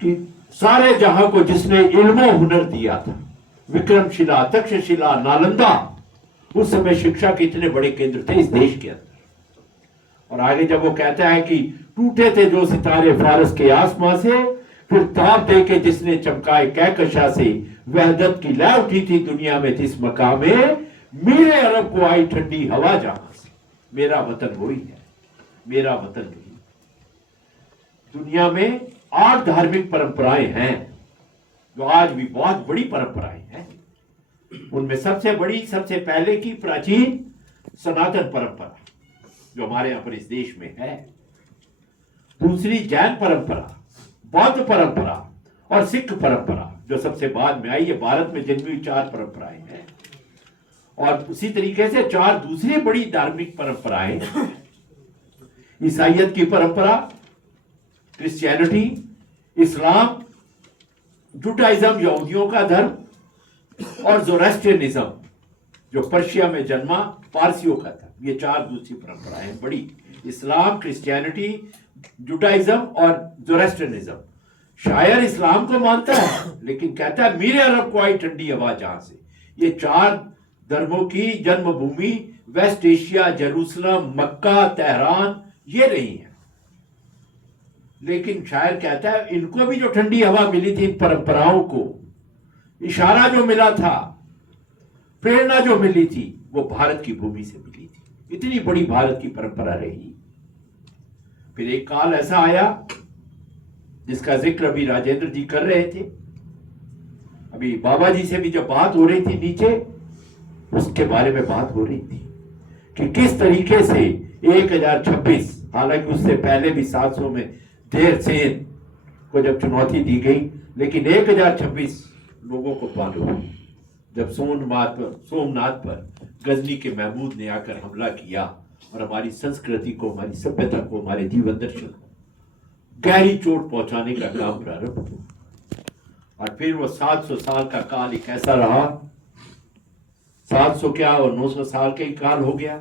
कि सारे जहां को जिसने इल्म हुनर दिया था, विक्रमशिला, तक्षशिला, नालंदा, उस समय शिक्षा के इतने बड़े केंद्र थे इस देश के अंदर। और आगे जब वो कहता है कि टूटे थे जो सितारे फारस के आसमां से, फिर ताप दे के जिसने चमकाए कहकशा से, वहदत की लय उठी थी दुनिया में जिस मकाम में, मेरे अरब को आई ठंडी हवा जहां से। मेरा वतन वही है, मेरा वतन वही। दुनिया में 8 धार्मिक परंपराएं हैं जो आज भी बहुत बड़ी परंपराएं हैं। उनमें सबसे बड़ी, सबसे पहले की प्राचीन सनातन परंपरा जो हमारे यहां पर इस देश में है। दूसरी जैन परंपरा, बौद्ध परंपरा और सिख परंपरा जो सबसे बाद में आई। ये भारत में जन्मी हुई 4 परंपराएं हैं। और उसी तरीके से 4 दूसरी बड़ी धार्मिक परंपराएं, ईसाइयत की परंपरा, क्रिश्चियनिटी, इस्लाम, जुडाइज्म यहूदियों का धर्म, और ज़ोरास्ट्रियनिज्म जो पर्शिया में जन्मा पारसियों का था। ये 4 दूसरी परंपराएं बड़ी, इस्लाम, क्रिश्चियनिटी, जुडाइज्म और ज़ोरास्ट्रियनिज्म। शायर इस्लाम को मानता है लेकिन कहता है मेरे अरब को आई ठंडी हवा जहां से। ये 4 धर्मों की जन्मभूमि वेस्ट एशिया, जेरूसलम, मक्का, तेहरान ये रही है। लेकिन शायर कहता है इनको भी जो ठंडी हवा मिली थी, इन परंपराओं को इशारा जो मिला था, प्रेरणा जो मिली थी, वो भारत की भूमि से मिली थी। इतनी बड़ी भारत की परंपरा रही। फिर एक काल ऐसा आया जिसका जिक्र अभी राजेंद्र जी कर रहे थे, अभी बाबा जी से भी जब बात हो रही थी नीचे, उसके बारे में बात हो रही थी कि किस तरीके से 1026, हालांकि उससे पहले भी 700 में देर सेन को जब चुनौती दी गई, लेकिन 1026 लोगों को मालूम जब सोमनाथ पर गजनी के महमूद ने आकर हमला किया और हमारी संस्कृति को, हमारी सभ्यता को, हमारे जीवन दर्शन को गहरी चोट पहुंचाने का काम प्रारंभ हुआ। और फिर वो 700 साल का काल एक ऐसा रहा, 700 क्या और 900 साल का ही काल हो गया,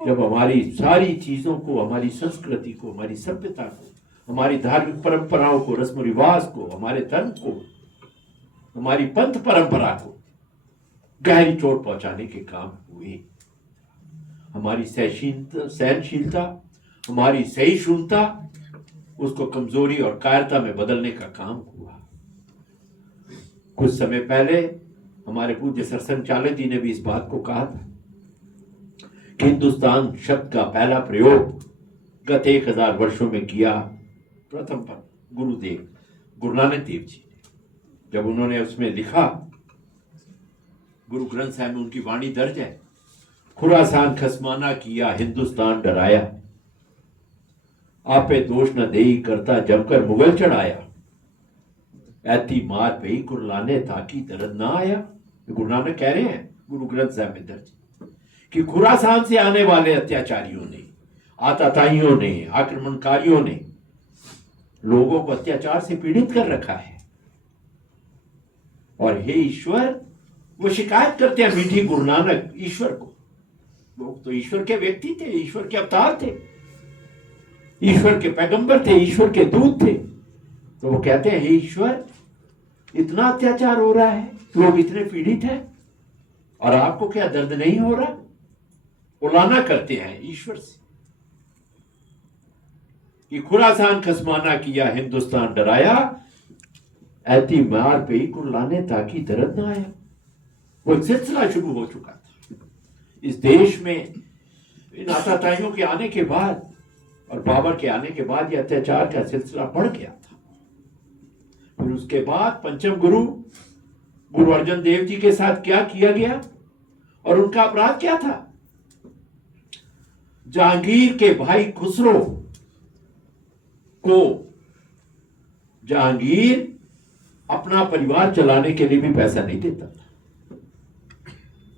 जब हमारी सारी चीजों को, हमारी संस्कृति को, हमारी सभ्यता को, हमारी धार्मिक परंपराओं को, रस्म रिवाज को, हमारे धर्म को, हमारी पंथ परंपरा को गहरी चोट पहुंचाने के काम हुए। हमारी सहनशीलता, हमारी सहिष्णुता, उसको कमजोरी और कायरता में बदलने का काम हुआ। कुछ समय पहले हमारे पूज्य सरसंघचालक जी ने भी इस बात को कहा था कि हिंदुस्तान शब्द का पहला प्रयोग गत 1000 वर्षों में किया प्रथम पर गुरुदेव गुरु नानक देव जी ने, जब उन्होंने उसमें लिखा, गुरु ग्रंथ साहिब में उनकी वाणी दर्ज है, खुरासान खसमाना किया हिंदुस्तान डराया, आपे दोष न देई करता जमकर मुगल चढ़ाया, ऐती मार पई कुरलाने ताकि दर्द ना आया। गुरु नानक कह रहे हैं गुरु ग्रंथ साहिब में दर्ज कि खुरासान से आने वाले अत्याचारियों ने, आतताइयों ने, आक्रमणकारियों ने लोगों को अत्याचार से पीड़ित कर रखा है। और हे ईश्वर, वो शिकायत करते हैं मीठी गुरु नानक ईश्वर को। लोग तो ईश्वर के व्यक्ति थे, ईश्वर के अवतार थे, ईश्वर के पैगंबर थे, ईश्वर के दूत थे। तो वो कहते हैं हे ईश्वर, इतना अत्याचार हो रहा है, लोग इतने पीड़ित हैं और आपको क्या दर्द नहीं हो रहा? उलाना करते हैं ईश्वर से कि खुरासान खसमाना किया हिंदुस्तान डराया, ऐती मार पे कुरलाने ताकि दर्द ना आया। वो एक सिलसिला शुरू हो चुका था इस देश में। इन आतताइयों के आने के बाद और बाबर के आने के बाद ये अत्याचार का सिलसिला बढ़ गया था। फिर उसके बाद पंचम गुरु गुरु अर्जन देव जी के साथ क्या किया गया और उनका अपराध क्या था? जहांगीर के भाई खुसरो को जहांगीर अपना परिवार चलाने के लिए भी पैसा नहीं देता था।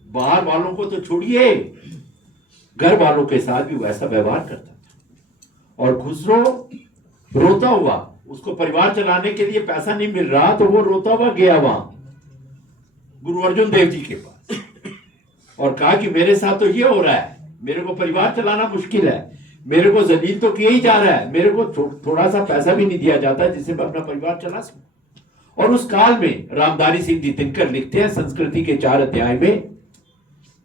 बाहर वालों को तो छोड़िए, घर वालों के साथ भी वैसा व्यवहार करता था। और खुसरो रोता हुआ, उसको परिवार चलाने के लिए पैसा नहीं मिल रहा, तो वो रोता हुआ गया वहां गुरु अर्जुन देव जी के पास और कहा कि मेरे साथ तो ये हो रहा है, मेरे को परिवार चलाना मुश्किल है, मेरे को जलील तो किया ही जा रहा है, मेरे को थोड़ा सा पैसा भी नहीं दिया जाता जिससे मैं अपना परिवार चला सकूं। और उस काल में रामधारी सिंह जी दिनकर लिखते हैं संस्कृति के 4 अध्याय में,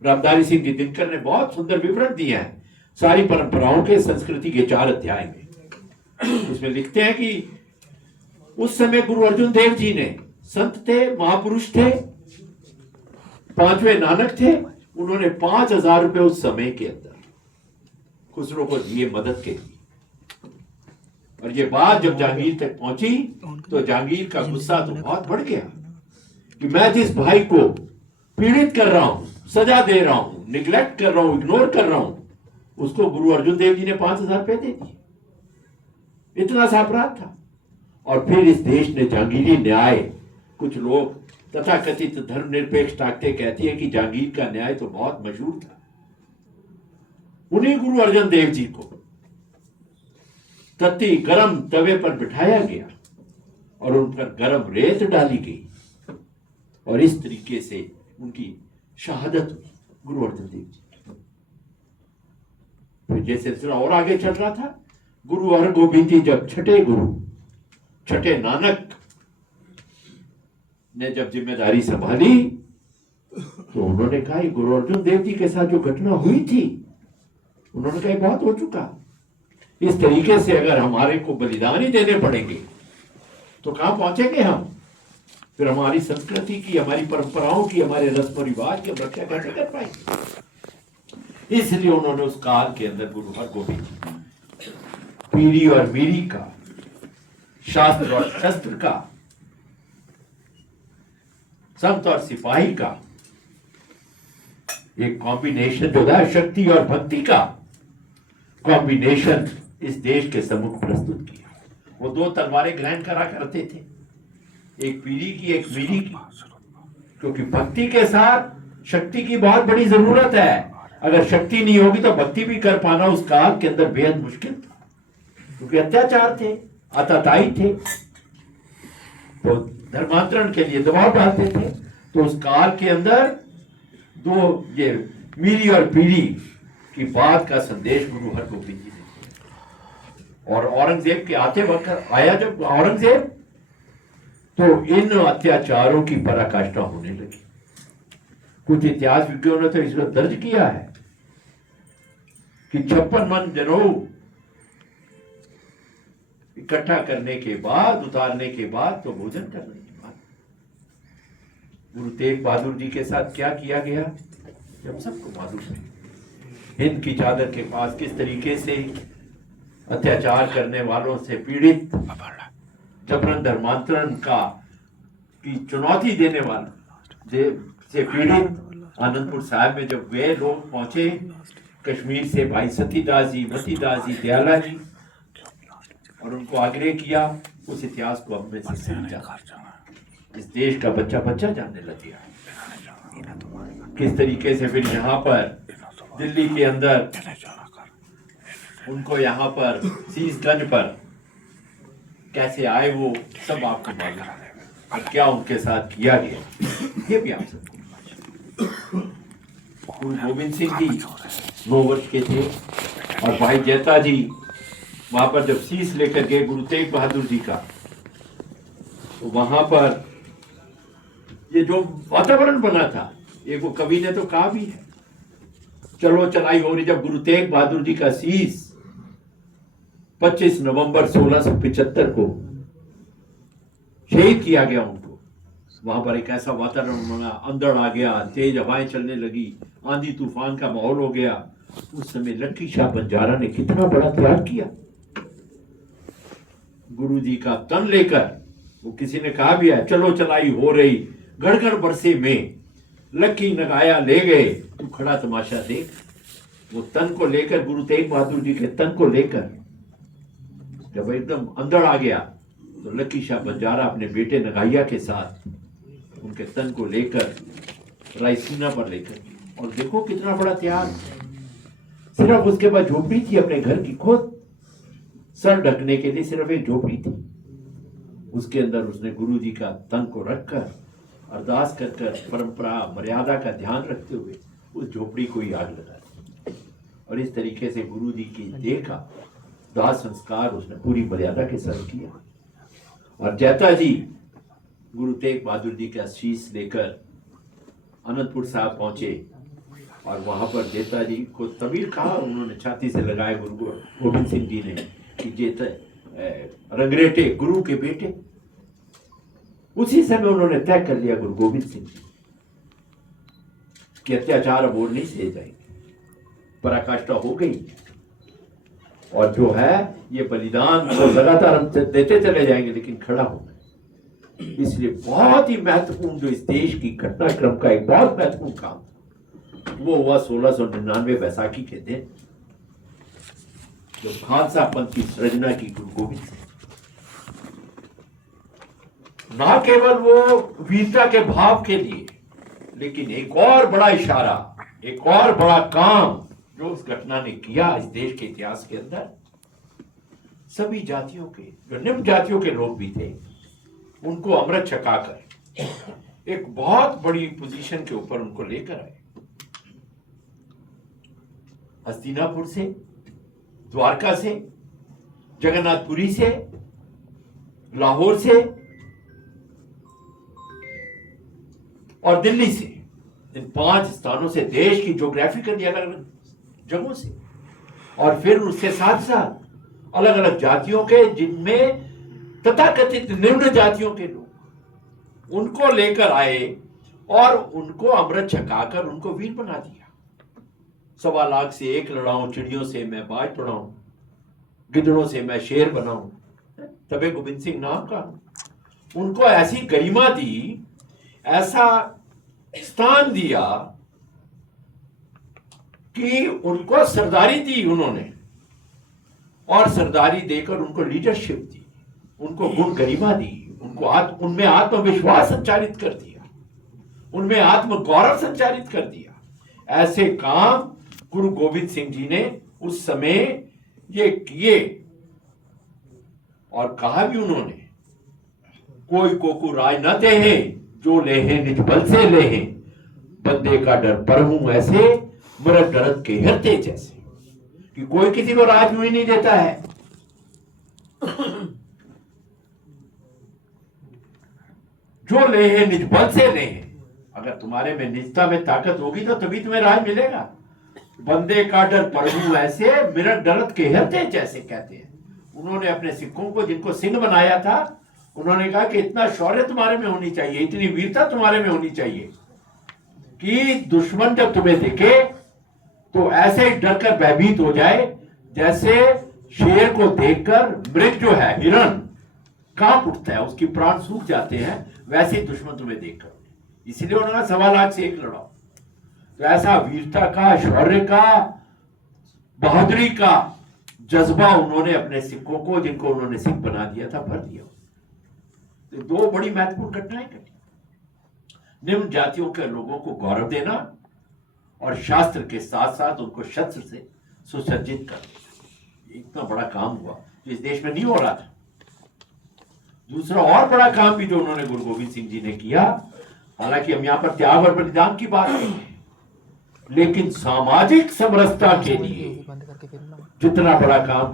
रामधारी सिंह जी दिनकर ने बहुत सुंदर विवरण दिया है सारी परंपराओं के संस्कृति के 4 अध्याय में। उसमें लिखते हैं कि उस समय गुरु अर्जुन देव जी ने, संत थे, महापुरुष थे, 5वें नानक थे, उन्होंने 5,000 रुपए उस समय के अंदर खुसरो को दिए मदद के लिए। और ये बात जब जहांगीर तक पहुंची तो जहांगीर का गुस्सा तो बहुत बढ़ गया कि मैं जिस भाई को पीड़ित कर रहा हूं, सजा दे रहा हूं, निग्लेक्ट कर रहा हूं, इग्नोर कर रहा हूं, उसको गुरु अर्जुन देव जी ने 5,000 रुपए दे दिए। इतना सा अपराध था। और फिर इस देश ने जहांगीरी न्याय, कुछ लोग तथाकथित धर्मनिरपेक्ष ताकतें कहती है कि जहांगीर का न्याय तो बहुत मशहूर था। उन्हीं गुरु अर्जुन देव जी को तत्ती गरम तवे पर बिठाया गया और उन पर गरम रेत डाली गई और इस तरीके से उनकी शहादत हुई, गुरु अर्जुन देव जी। फिर ये सिलसिला और आगे चल रहा था। गुरु हरगोबिंद जी जब छठे गुरु, छठे नानक ने जब जिम्मेदारी संभाली तो उन्होंने कहा गुरु अर्जुन देव जी के साथ जो घटना हुई थी, उन्होंने कहा बहुत हो चुका, इस तरीके से अगर हमारे को बलिदान ही देने पड़ेंगे तो कहां पहुंचेंगे हम? फिर हमारी संस्कृति की, हमारी परंपराओं की, हमारे रस्म रिवाज की हम रक्षा कैसे कर पाएंगे? इसलिए उन्होंने उस काल के अंदर गुरु हरगोबिंद पीढ़ी और मीरी का, शास्त्र और शस्त्र का, संत और सिपाही का एक कॉम्बिनेशन जो है, शक्ति और भक्ति का कॉम्बिनेशन इस देश के सम्मुख प्रस्तुत किया। वो 2 तलवारें ग्रहण करा करते थे, एक पीढ़ी की, एक मीरी की, क्योंकि भक्ति के साथ शक्ति की बहुत बड़ी जरूरत है। अगर शक्ति नहीं होगी तो भक्ति भी कर पाना उस काल के अंदर बेहद मुश्किल था, क्योंकि अत्याचार थे, आतताई थे, तो धर्मांतरण के लिए दबाव डालते थे। तो उस काल के अंदर 2 ये मीरी और पीढ़ी की बात का संदेश गुरु हरगोबिंद जी ने दिया। और औरंगजेब के आते वक्त आया जब औरंगजेब, तो इन अत्याचारों की पराकाष्ठा होने लगी। कुछ इतिहास विज्ञों ने तो इसमें दर्ज किया है कि 56 मन जनों इकट्ठा करने के बाद, उतारने के बाद, तो भोजन करने के बाद गुरु तेग बहादुर जी के साथ क्या किया गया, जब सबको मालूम है। हिंद की चादर के पास किस तरीके से अत्याचार करने वालों से पीड़ित, जबरन धर्मांतरण का की चुनौती देने वाले से पीड़ित आनंदपुर साहिब में जब वे लोग पहुंचे कश्मीर से, भाई सतीदास जी, मतीदास जी, दयाला जी, और उनको आग्रह किया, उस इतिहास को हम में से समझा। इस देश का बच्चा बच्चा जानने लग गया किस तरीके से फिर यहाँ पर दिल्ली के अंदर उनको यहाँ पर शीशगंज पर कैसे आए, वो सब आपको मालूम है, और क्या उनके साथ किया गया ये भी आप सबको। गुरु गोविंद सिंह जी 9 वर्ष के थे और भाई जैता जी वहां पर जब शीश लेकर गए गुरु तेग बहादुर जी का, तो वहां पर ये जो वातावरण बना था, एक वो कवि ने तो कहा भी है, चलो चलाई हो रही। जब गुरु तेग बहादुर जी का शीश 25 नवंबर 1675 को शहीद किया गया उनको, वहां पर एक ऐसा वातावरण बना, अंधड़ आ गया, तेज हवाएं चलने लगी, आंधी तूफान का माहौल हो गया। उस समय लक्की शाह बंजारा ने कितना बड़ा त्याग किया। गुरु जी का तन लेकर, वो किसी ने कहा भी है, चलो चलाई हो रही गड़गड़ बरसे में, लक्की नगाया ले गए, तू खड़ा तमाशा देख। वो तन को लेकर, गुरु तेग बहादुर जी के तन को लेकर जब एकदम अंदर आ गया, तो लक्की शाह बंजारा अपने बेटे नगाइया के साथ उनके तन को लेकर रायसीना पर लेकर, और देखो कितना बड़ा त्याग। सिर्फ उसके बाद झोपड़ी थी अपने घर की, खुद सर ढकने के लिए सिर्फ एक झोपड़ी थी, उसके अंदर उसने गुरु जी का तन को रखकर अरदास कर परंपरा मर्यादा का ध्यान रखते हुए उस झोपड़ी को ही आग लगा दी। और इस तरीके से गुरु जी की देह का दाह संस्कार उसने पूरी मर्यादा के साथ किया। और जैता जी गुरु तेग बहादुर जी के आशीष लेकर अनंतपुर साहब पहुंचे और वहां पर जेता जी को तबीर कहा, उन्होंने छाती से लगाया गुरु गोविंद सिंह जी ने कि जेता रंगरेटे गुरु के बेटे। उसी समय उन्होंने तय कर लिया गुरु गोविंद सिंह जी कि अत्याचार अब और नहीं सहे जाएंगे, पराकाष्ठा हो गई और जो है ये बलिदान तो लगातार हम देते चले जाएंगे लेकिन खड़ा होगा। इसलिए बहुत ही महत्वपूर्ण जो इस देश की घटनाक्रम का एक बहुत महत्वपूर्ण काम वो हुआ 1699 बैसाखी के दिन, जब खालसा पंथ की सृजना की गुरु गोविंद सिंह। ना केवल वो वीरता के भाव के लिए, लेकिन एक और बड़ा इशारा, एक और बड़ा काम जो उस घटना ने किया इस देश के इतिहास के अंदर, सभी जातियों के जो निम्न जातियों के लोग भी थे उनको अमृत छकाकर एक बहुत बड़ी पोजीशन के ऊपर उनको लेकर आए। हस्तिनापुर से, द्वारका से, जगन्नाथपुरी से, लाहौर से और दिल्ली से, इन 5 स्थानों से, देश की ज्योग्राफिकली अलग अलग जगहों से, और फिर उसके साथ साथ अलग अलग जातियों के जिनमें तथाकथित निम्न जातियों के लोग, उनको लेकर आए और उनको अमृत छकाकर उनको वीर बना दिया। 1.25 लाख से 1 लड़ाऊं, चिड़ियों से मैं बाज पढ़ाऊं, गिद्धड़ों से मैं शेर बनाऊं, तबे गोविंद सिंह नाम का। उनको ऐसी गरिमा दी, ऐसा स्थान दिया कि उनको सरदारी दी उन्होंने, और सरदारी देकर उनको लीडरशिप दी, उनको गुण गरिमा दी, उनको उनमें आत्मविश्वास संचालित कर दिया, उनमें आत्म गौरव संचालित कर दिया। ऐसे काम गुरु गोविंद सिंह जी ने उस समय ये किए। और कहा भी उन्होंने, कोई कोकु राज न देहे, जो लेहे निज बल से लेहे, बंदे का डर परहूं ऐसे, मरद डरत के हरते जैसे। कि कोई किसी को राज ही नहीं देता है, जो लेहे निज बल से लेहे। अगर तुम्हारे में निजता में ताकत होगी तो तभी तुम्हें राज मिलेगा। बंदे का डर परहूं ऐसे, मरद डरत के हरते जैसे कहते हैं। उन्होंने अपने सिखों को, जिनको सिंह बनाया था, उन्होंने कहा कि इतना शौर्य तुम्हारे में होनी चाहिए, इतनी वीरता तुम्हारे में होनी चाहिए कि दुश्मन जब तुम्हें देखे तो ऐसे ही डर कर भयभीत हो जाए, जैसे शेर को देखकर मृग जो है, हिरण, कांप उठता है, उसकी प्राण सूख जाते हैं, वैसे ही दुश्मन तुम्हें देखकर। इसलिए उन्होंने 1.25 लाख से 1 लड़ाओ। तो ऐसा वीरता का, शौर्य का, बहादुरी का जज्बा उन्होंने अपने सिखों को, जिनको उन्होंने सिख बना दिया था, भर दिया। तो 2 बड़ी महत्वपूर्ण घटनाएं घटी। निम्न जातियों के लोगों को गौरव देना और शास्त्र के साथ साथ उनको शस्त्र से सुसज्जित करना। इतना बड़ा काम हुआ जो इस देश में नहीं हो रहा था। दूसरा और बड़ा काम भी जो उन्होंने गुरु गोविंद सिंह जी ने किया, हालांकि हम यहाँ पर त्याग और बलिदान की बात नहीं है, लेकिन सामाजिक समरसता के लिए जितना बड़ा काम